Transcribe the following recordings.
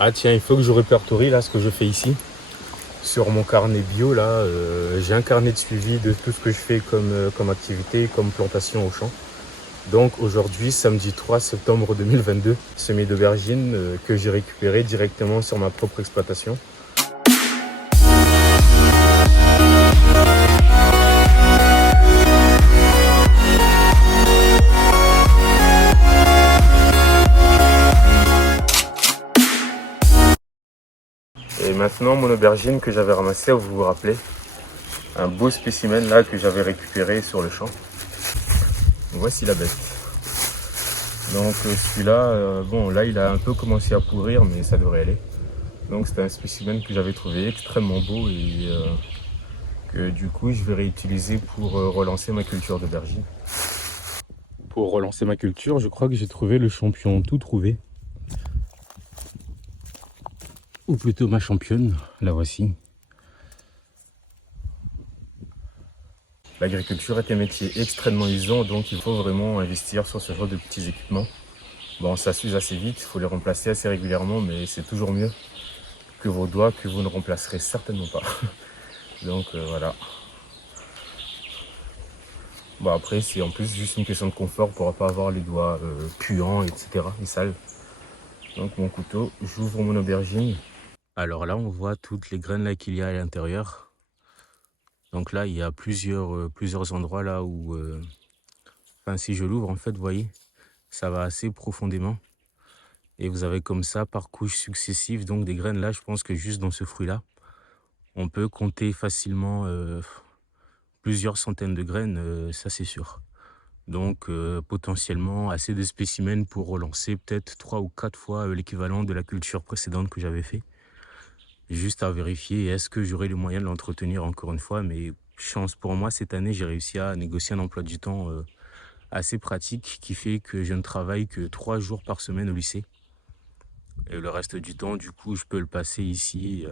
Ah tiens, il faut que je répertorie là ce que je fais ici. Sur mon carnet bio là, j'ai un carnet de suivi de tout ce que je fais comme activité, comme plantation au champ. Donc aujourd'hui, samedi 3 septembre 2022, semis d'aubergines que j'ai récupéré directement sur ma propre exploitation. Et maintenant, mon aubergine que j'avais ramassée, vous vous rappelez, un beau spécimen là que j'avais récupéré sur le champ. Voici la bête. Donc celui-là, bon là il a un peu commencé à pourrir, mais ça devrait aller. Donc c'était un spécimen que j'avais trouvé extrêmement beau et que du coup je vais réutiliser pour relancer ma culture d'aubergine. Pour relancer ma culture, je crois que j'ai trouvé le champion tout trouvé. Ou plutôt ma championne, la voici. L'agriculture est un métier extrêmement usant, donc il faut vraiment investir sur ce genre de petits équipements. Bon, ça s'use assez vite, il faut les remplacer assez régulièrement, mais c'est toujours mieux que vos doigts que vous ne remplacerez certainement pas. Donc voilà. Bon après, c'est en plus juste une question de confort pour ne pas avoir les doigts puants, etc. et sales. Donc mon couteau, j'ouvre mon aubergine. Alors là, on voit toutes les graines là qu'il y a à l'intérieur. Donc là, il y a plusieurs endroits là où... Enfin, si je l'ouvre, en fait, vous voyez, ça va assez profondément. Et vous avez comme ça, par couches successives, donc des graines là, je pense que juste dans ce fruit-là, on peut compter facilement plusieurs centaines de graines, ça c'est sûr. Donc potentiellement assez de spécimens pour relancer peut-être 3 ou 4 fois l'équivalent de la culture précédente que j'avais fait. Juste à vérifier, est-ce que j'aurai les moyens de l'entretenir encore une fois, mais chance pour moi, cette année, j'ai réussi à négocier un emploi du temps assez pratique qui fait que je ne travaille que 3 jours par semaine au lycée. Et le reste du temps, du coup, je peux le passer ici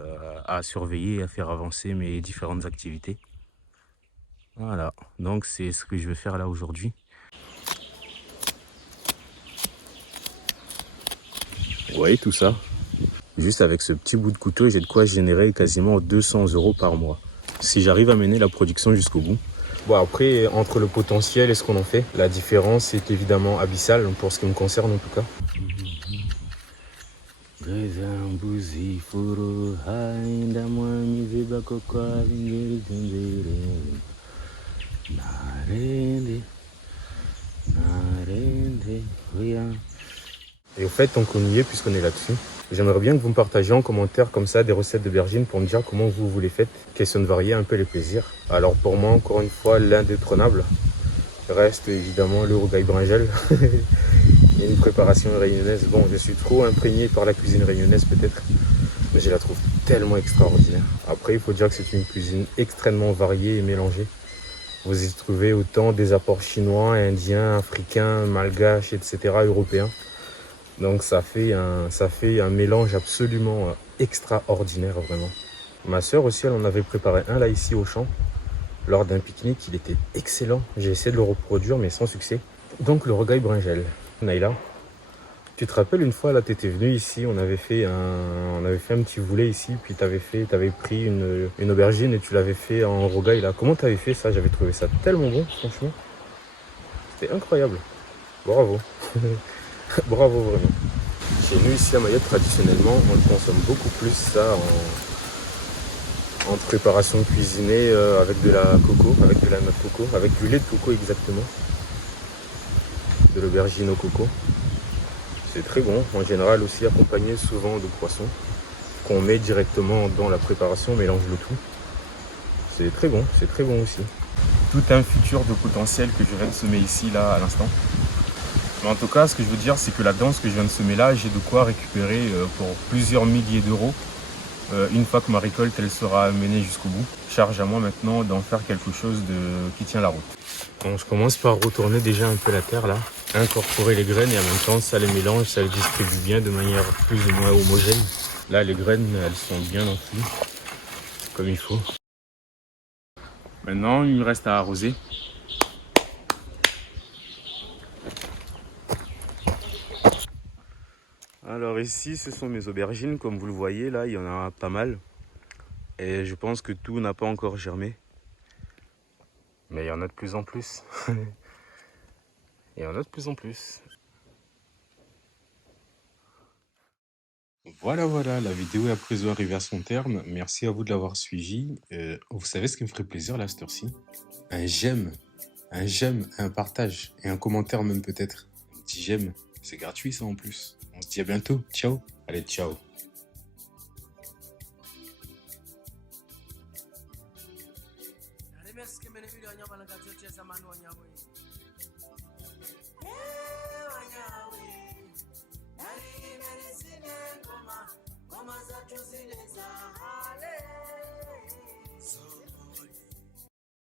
à surveiller et à faire avancer mes différentes activités. Voilà, donc c'est ce que je vais faire là aujourd'hui. Vous voyez tout ça? Juste avec ce petit bout de couteau, j'ai de quoi générer quasiment 200 € par mois. Si j'arrive à mener la production jusqu'au bout. Bon après, entre le potentiel et ce qu'on en fait, la différence est évidemment abyssale pour ce qui me concerne en tout cas. Et au fait, tant qu'on y est, puisqu'on est là-dessus, j'aimerais bien que vous me partagiez en commentaire comme ça des recettes d'aubergines pour me dire comment vous les faites, question de varier un peu les plaisirs. Alors pour moi, encore une fois, l'indétrônable reste évidemment le rogaille brinjel. Et une préparation réunionnaise. Bon, je suis trop imprégné par la cuisine réunionnaise peut-être, mais je la trouve tellement extraordinaire. Après, il faut dire que c'est une cuisine extrêmement variée et mélangée. Vous y trouvez autant des apports chinois, indiens, africains, malgaches, etc., européens. Donc ça fait un mélange absolument extraordinaire vraiment. Ma soeur aussi, elle en avait préparé un là ici au champ, lors d'un pique-nique. Il était excellent. J'ai essayé de le reproduire mais sans succès. Donc le rogaille brinjel. Naïla, tu te rappelles une fois là, tu étais venu ici, on avait fait un petit boulet ici, puis tu avais pris une aubergine et tu l'avais fait en rogaille là. Comment tu avais fait ça? J'avais trouvé ça tellement bon, franchement. C'était incroyable. Bravo. Bravo vraiment. Chez nous ici à Mayotte, traditionnellement, on consomme beaucoup plus ça en préparation cuisinée avec de la coco, avec de la noix de coco, avec du lait de coco exactement. De l'aubergine au coco. C'est très bon, en général aussi accompagné souvent de poisson qu'on met directement dans la préparation, on mélange le tout. C'est très bon aussi. Tout un futur de potentiel que je viens de semer ici là à l'instant. Mais en tout cas, ce que je veux dire, c'est que là-dedans, ce que je viens de semer là, j'ai de quoi récupérer pour plusieurs milliers d'euros une fois que ma récolte elle sera menée jusqu'au bout. Charge à moi maintenant d'en faire quelque chose qui tient la route. Bon, je commence par retourner déjà un peu la terre là, incorporer les graines et en même temps ça les mélange, ça les distribue bien de manière plus ou moins homogène. Là les graines elles sont bien enfouies comme il faut. Maintenant il me reste à arroser. Alors ici, ce sont mes aubergines. Comme vous le voyez, là, il y en a pas mal. Et je pense que tout n'a pas encore germé. Mais il y en a de plus en plus. Il y en a de plus en plus. Voilà, la vidéo est à présent arrivée à son terme. Merci à vous de l'avoir suivi. Vous savez ce qui me ferait plaisir là, cette heure-ci? Un j'aime, un partage et un commentaire même peut-être. Un petit j'aime, c'est gratuit ça en plus. On se dit à bientôt. Ciao. Allez, ciao. Ngoma za tuzile